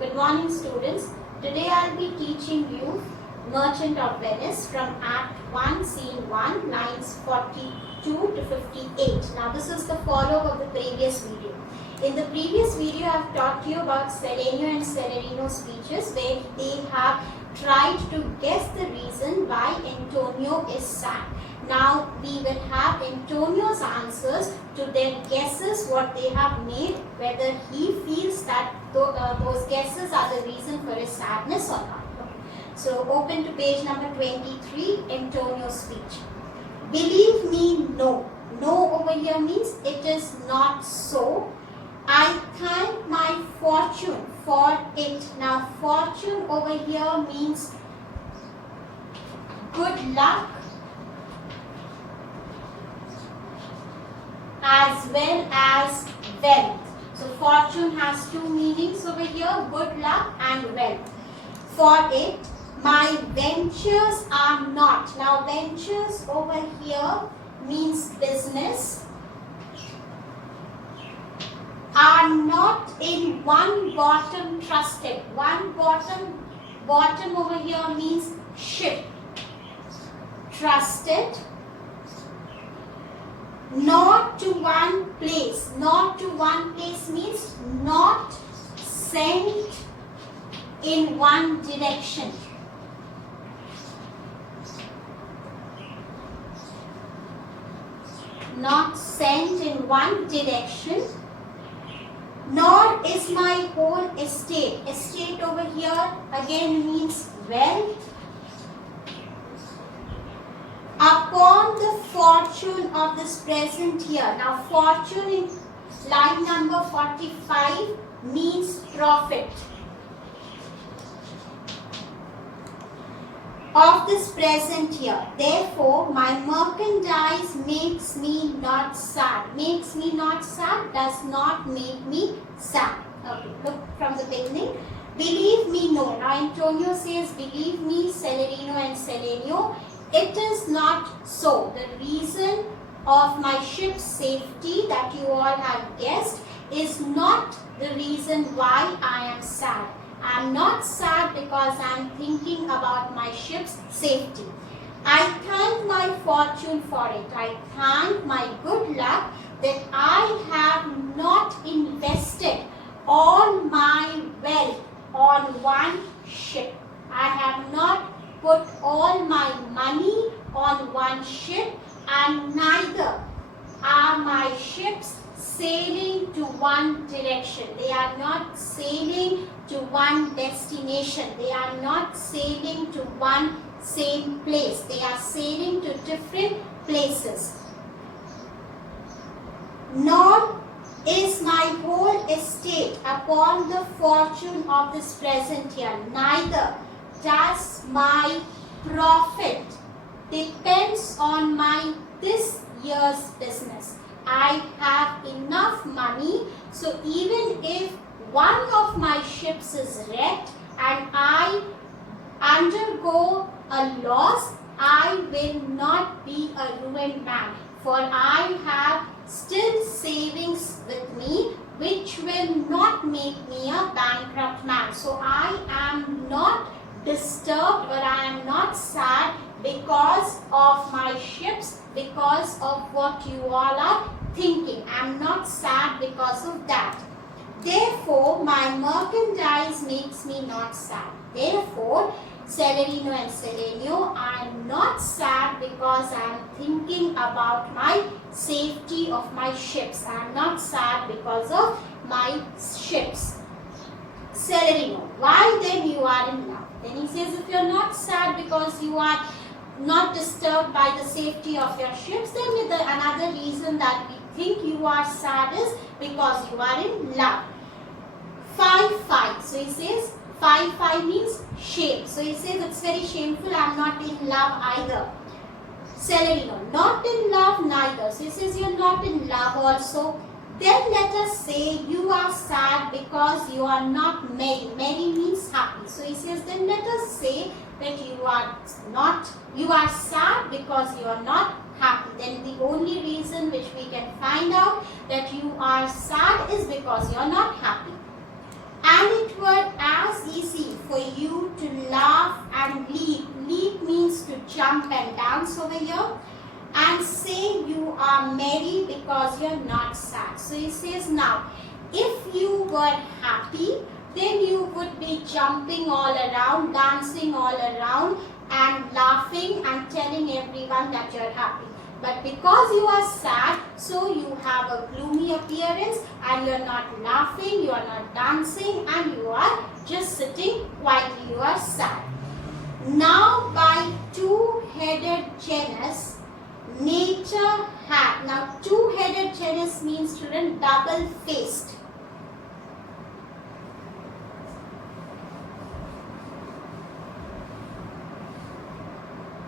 Good morning, students. Today I'll be teaching you Merchant of Venice from Act 1, Scene 1, lines 42 to 58. Now this is the follow-up of the previous video. In the previous video, I have taught you about Selenio and Celerino speeches where they have tried to guess the reason why Antonio is sad. Now we will have Antonio's answers to their guesses, what they have made, whether he feels that those guesses are the reason for his sadness or not. So open to page number 23, Antonio's speech. Believe me, no. No over here means it is not so. I thank my fortune for it. Now fortune over here means good luck as well as wealth. So fortune has two meanings over here, good luck and wealth. For it, my ventures are not. Now ventures over here means business. Are not in one bottom trusted. One bottom over here means ship. Trusted. Not to one place. Not to one place means not sent in one direction. Not sent in one direction. Nor is my whole estate. Estate over here again means wealth. Upon the fortune of this present year. Now fortune in line number 45 means profit. Of this present year. Therefore, my merchandise makes me not sad. Makes me not sad does not make me sad. Okay, look from the beginning. Believe me, no. Now Antonio says, believe me, Celerino and Selenio, it is not so. The reason of my ship's safety that you all have guessed is not the reason why I am sad. I am not sad because I am thinking about my ship's safety. I thank my fortune for it. I thank my good luck that I have not invested all my wealth on one ship. I have not put all my money on one ship, and neither are my ships sailing to one direction. They are not sailing to one destination. They are not sailing to one same place. They are sailing to different places. Nor is my whole estate upon the fortune of this present year. Neither does my profit depends on my this year's business. I have enough money, so even if one of my ships is wrecked and I undergo a loss, I will not be a ruined man, for I have still savings with me which will not make me a bankrupt man. So I am not disturbed or I am not sad because of my ships, because of what you all are thinking. I am not sad because of that. Therefore, my merchandise makes me not sad. Therefore, Celerino and Selenio, I am not sad because I am thinking about my safety of my ships. I am not sad because of my ships. Celerino, why then you are in love? Then he says, if you are not sad because you are not disturbed by the safety of your ships, then another reason that we think you are sad is because you are in love. 5-5. So he says 5-5 means shame. So he says it's very shameful. I am not in love either. Celerino, not in love neither. So he says you are not in love also. Then let us say you are sad because you are not merry. Merry means happy. So he says then let us say that you are sad because you are not happy. Then the only reason which we can find that you are sad is because you are not happy. And it were as easy for you to laugh and leap. Leap means to jump and dance over here. And say you are merry because you're not sad. So he says now, if you were happy, then you would be jumping all around, dancing all around and laughing and telling everyone that you're happy. But because you are sad, so you have a gloomy appearance and you're not laughing, you are not dancing and you are just sitting quietly, you are sad. Now by two-headed genus, nature had. Now two-headed genus means, children, double-faced.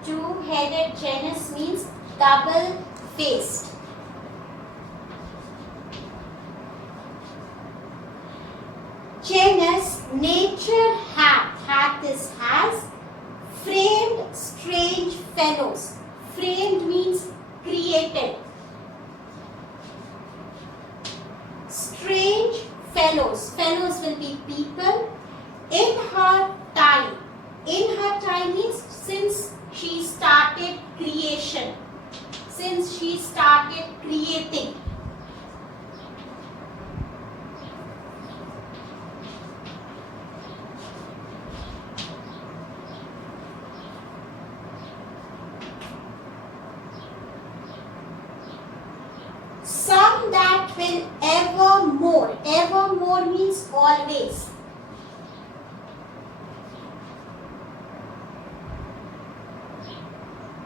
Two-headed genus means double-faced. Genus nature hath is has framed strange fellows. Framed means created. Strange fellows. Fellows will be people. In her time. In her time means since she started creation. Since she started creating. Some that will evermore. Evermore means always.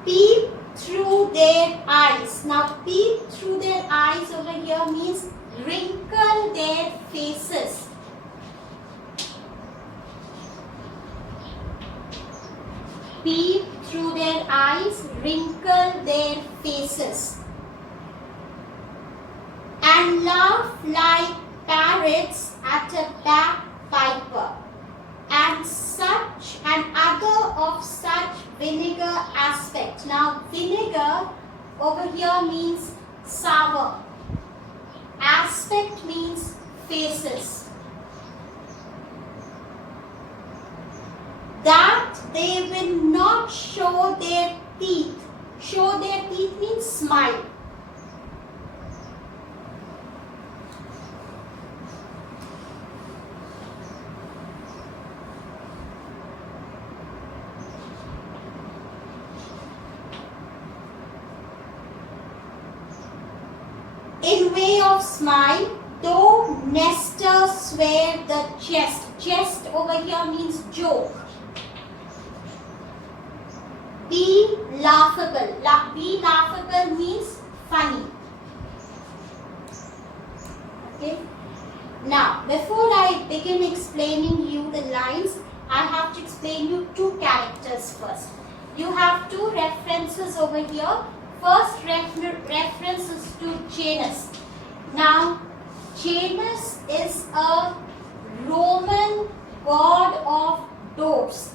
Peep through their eyes. Now peep through their eyes over here means wrinkle their faces. Peep through their eyes, wrinkle their faces. And laugh like parrots at a bagpiper. And such and other of such vinegar aspect. Now vinegar over here means sour. Aspect means faces. That they will not show their teeth. Show their teeth means smile. In way of smile, though Nestor swear the jest. Jest over here means joke. Be laughable. Be laughable means funny. Okay. Now, before I begin explaining you the lines, I have to explain you two characters first. You have two references over here. First reference is to Janus. Now, Janus is a Roman god of doors.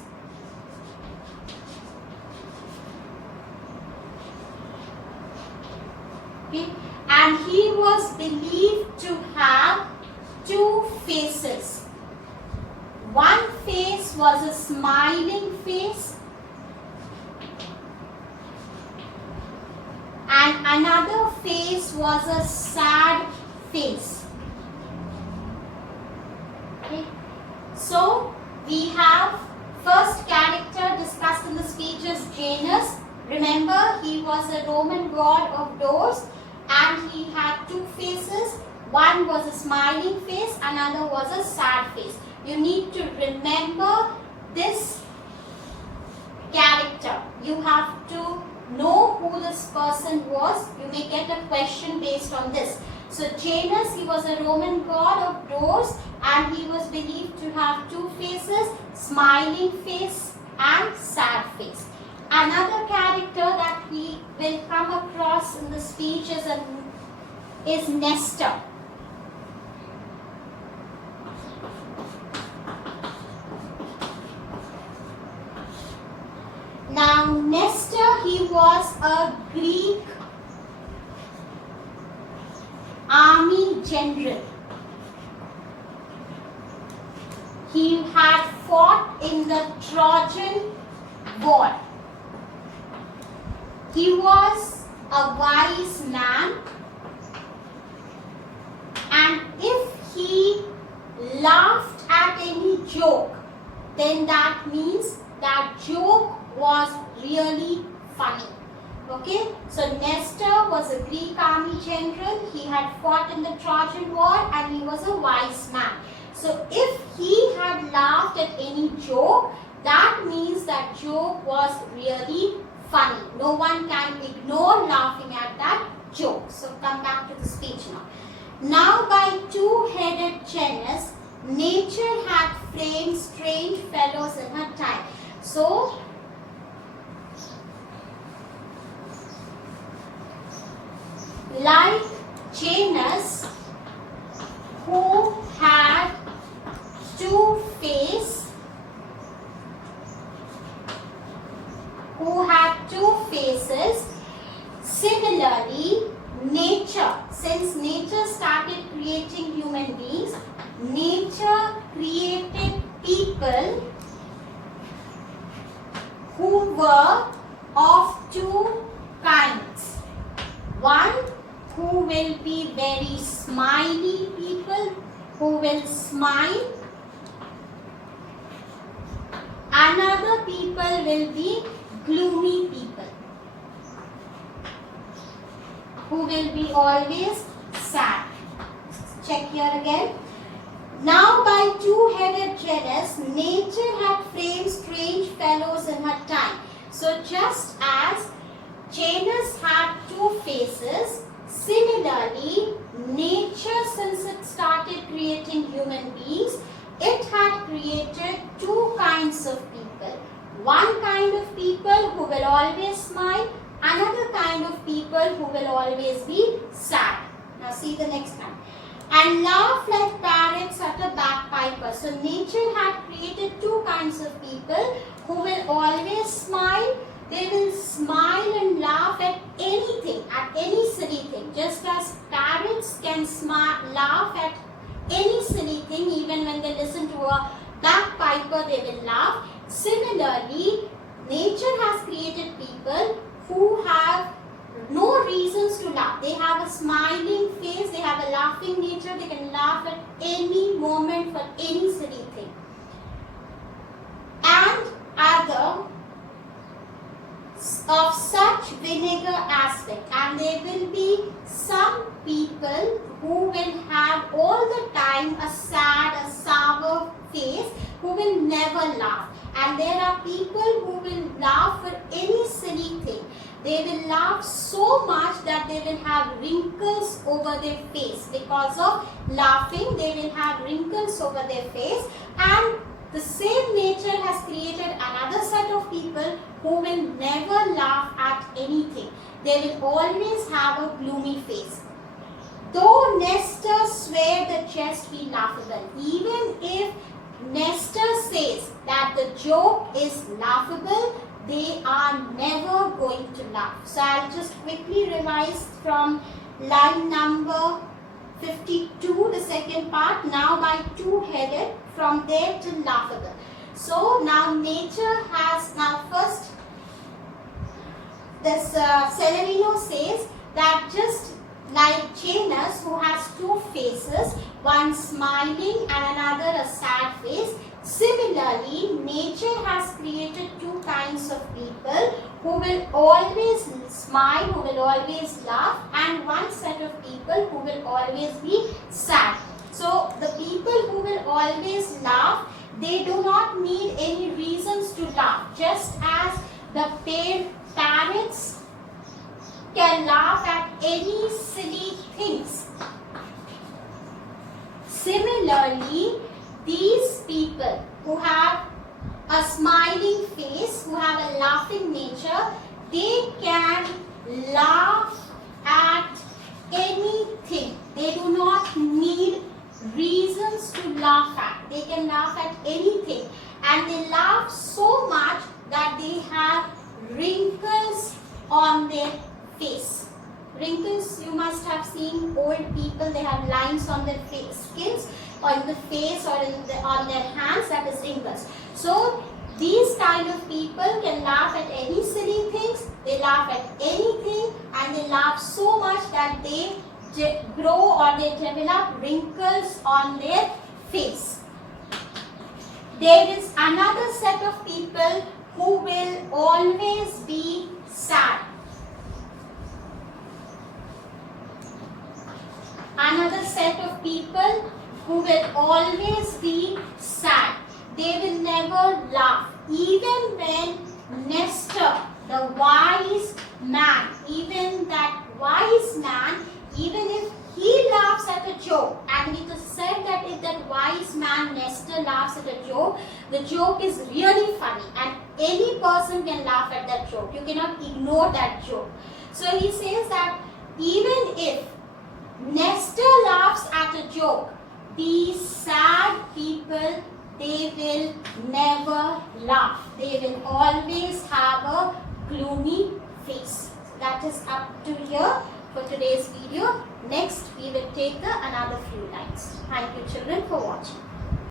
Okay. And he was believed to have two faces. One face was a smiling face. And another face was a sad face. Okay. So we have first character discussed in the speech is Janus. Remember, he was a Roman god of doors and he had two faces. One was a smiling face, another was a sad face. You need to remember this character. You have to know who this person was. You may get a question based on this. So Janus, he was a Roman god of doors and he was believed to have two faces, smiling face and sad face. Another character that we will come across in the speech is Nestor. Now Nestor, he was a Greek army general. He had in the Trojan War. He was a wise man, and if he laughed at any joke, then that means that joke was really funny. Okay, so Nestor was a Greek army general. He had fought in the Trojan War and he was a wise man. So if he had laughed at any joke, that means that joke was really funny. No one can ignore laughing at that joke. So come back to the speech now. Now by two-headed Janus, nature had framed strange fellows in her time. So like Janus, who had two faces, similarly nature, since nature started creating human beings, nature created people who were of two kinds. One, who will be very smiley people, who will smile. Another people will be gloomy people, who will be always sad. Check here again. Now by two-headed Janus, nature had framed strange fellows in her time. So just as Janus had two faces, similarly nature, since it started creating human beings, it had created two kinds of people. One kind of people who will always smile, another kind of people who will always be sad. Now see the next one. And laugh like parrots at a bagpiper. So nature had created two kinds of people who will always smile. They will smile and laugh at anything, at any silly thing. Just as parrots can laugh at any silly thing, even when they listen to a bagpiper, they will laugh. Similarly, nature has created people who have no reasons to laugh. They have a smiling face, they have a laughing nature, they can laugh at any moment for any silly thing. And other of such vinegar aspect, and there will be some people who will have all the time a sad, a sour face, who will never laugh. And there are people who will laugh for any silly thing. They will laugh so much that they will have wrinkles over their face. Because of laughing, they will have wrinkles over their face. And the same nature has created another set of people who will never laugh at anything. They will always have a gloomy face. Though Nestor swear the jest be laughable, even if Nestor says that the joke is laughable, they are never going to laugh. So I'll just quickly revise from line number 52, the second part. Now by two-headed, from there to laughable. So now nature has, now first this Celerino says that just like Janus, who has two faces, one smiling and another a sad face, similarly nature has created two kinds of people who will always smile, who will always laugh, and one set of people who will always be sad. So the people who will always laugh, they do not need any reasons to laugh. Just as the parrots can laugh at any silly things, similarly these people who have a smiling face, who have a laughing nature, they can laugh at anything. They do not need reasons to laugh at. They can laugh at anything, and they laugh so much that they have wrinkles on their face. Wrinkles, you must have seen old people, they have lines on their skins, or in the face, or on their hands, that is wrinkles. So these kind of people can laugh at any silly things, they laugh at anything, and they laugh so much that they grow or they develop wrinkles on their face. There is another set of people who will always be sad. Another set of people who will always be sad. They will never laugh. Even when Nestor, the wise man, even that wise man, even if he laughs at a joke, and it is said that if that wise man Nestor laughs at a joke, the joke is really funny and any person can laugh at that joke. You cannot ignore that joke. So he says that even if Nestor laughs at a joke, these sad people, they will never laugh. They will always have a gloomy face. So that is up to here for today's video. Next, we will take another few lines. Thank you children for watching.